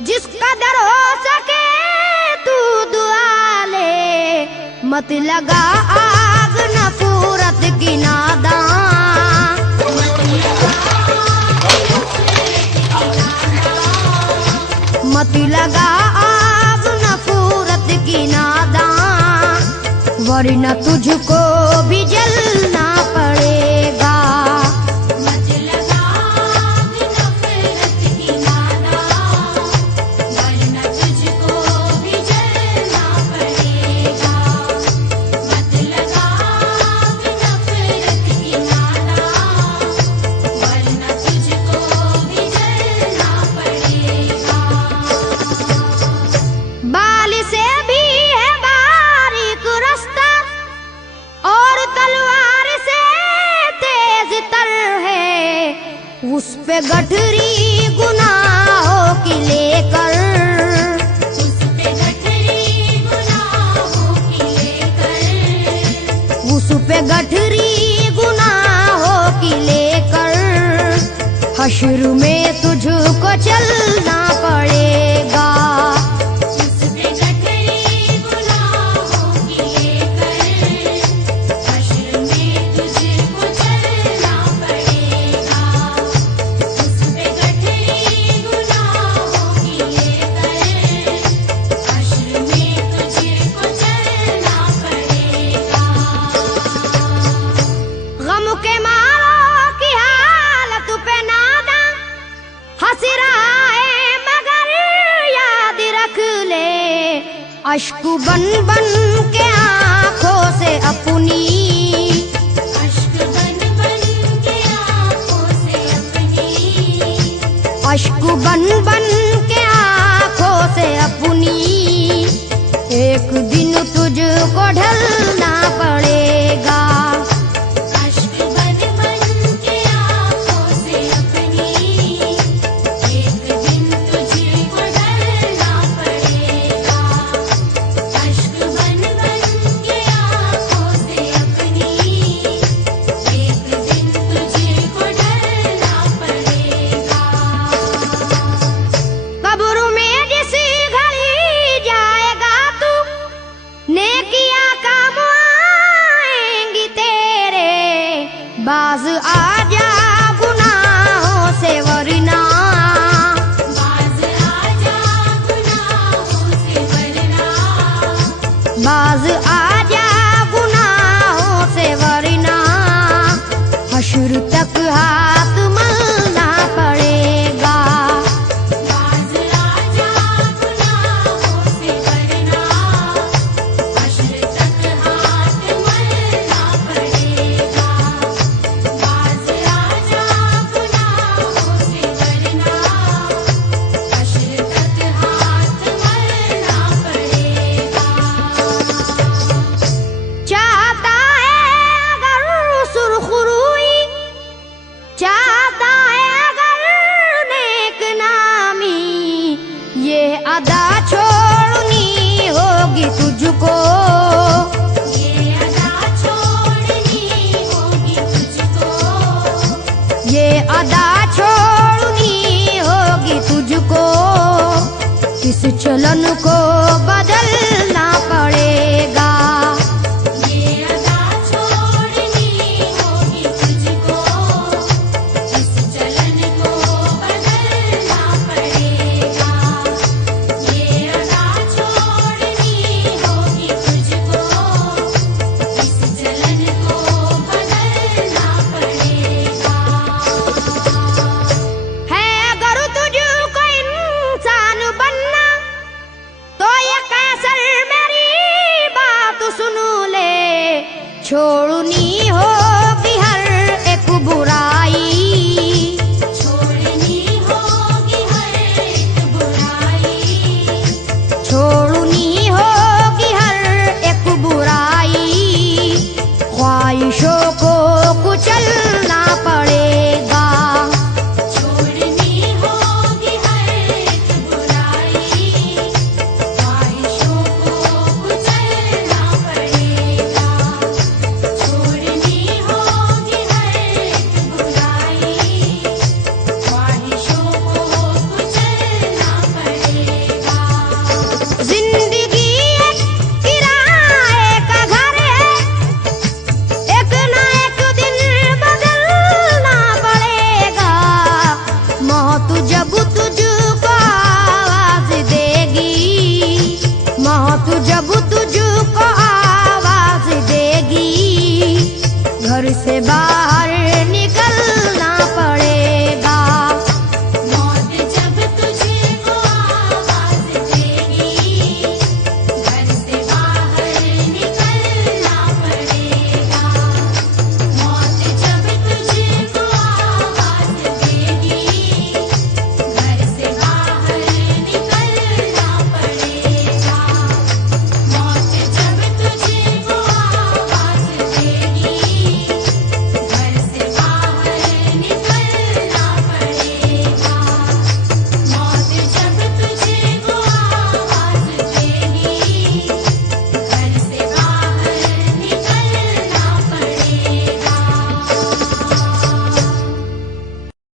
जिस कदर हो सके तू दुआ ले, मत लगा आग नफरत की नादान। मत लगा आग नफरत की नादान, वरना तुझको भी जलना पड़ेगा। उस पे गठरी गुनाहों की लेकर, उस पे गठरी गुनाहों की लेकर, उस पे गठरी गुनाहों की लेकर, हश्र में तुझको चलना पड़ेगा। अश्क बन बन के आँखों से अपनी, अश्क बन बन के आँखों से अपनी, अश्क बन बन के आँखों से अपनी, एक दिन तुझको ढलना पड़ेगा। बाज आजा गुनाहों से वरना, बाज आजा गुनाहों से वरना, बाज आजा गुनाहों से वरना, हश्र तक हाथ मलना पड़ेगा। बाज आजा गुनाहों से वरना, हश्र तक हाथ मलना पड़ेगा। अदा छोड़नी होगी तुझको, ये अदा छोड़नी होगी तुझको, ये अदा छोड़नी होगी तुझको, किस चलन को बदलना पड़ेगा। छोड़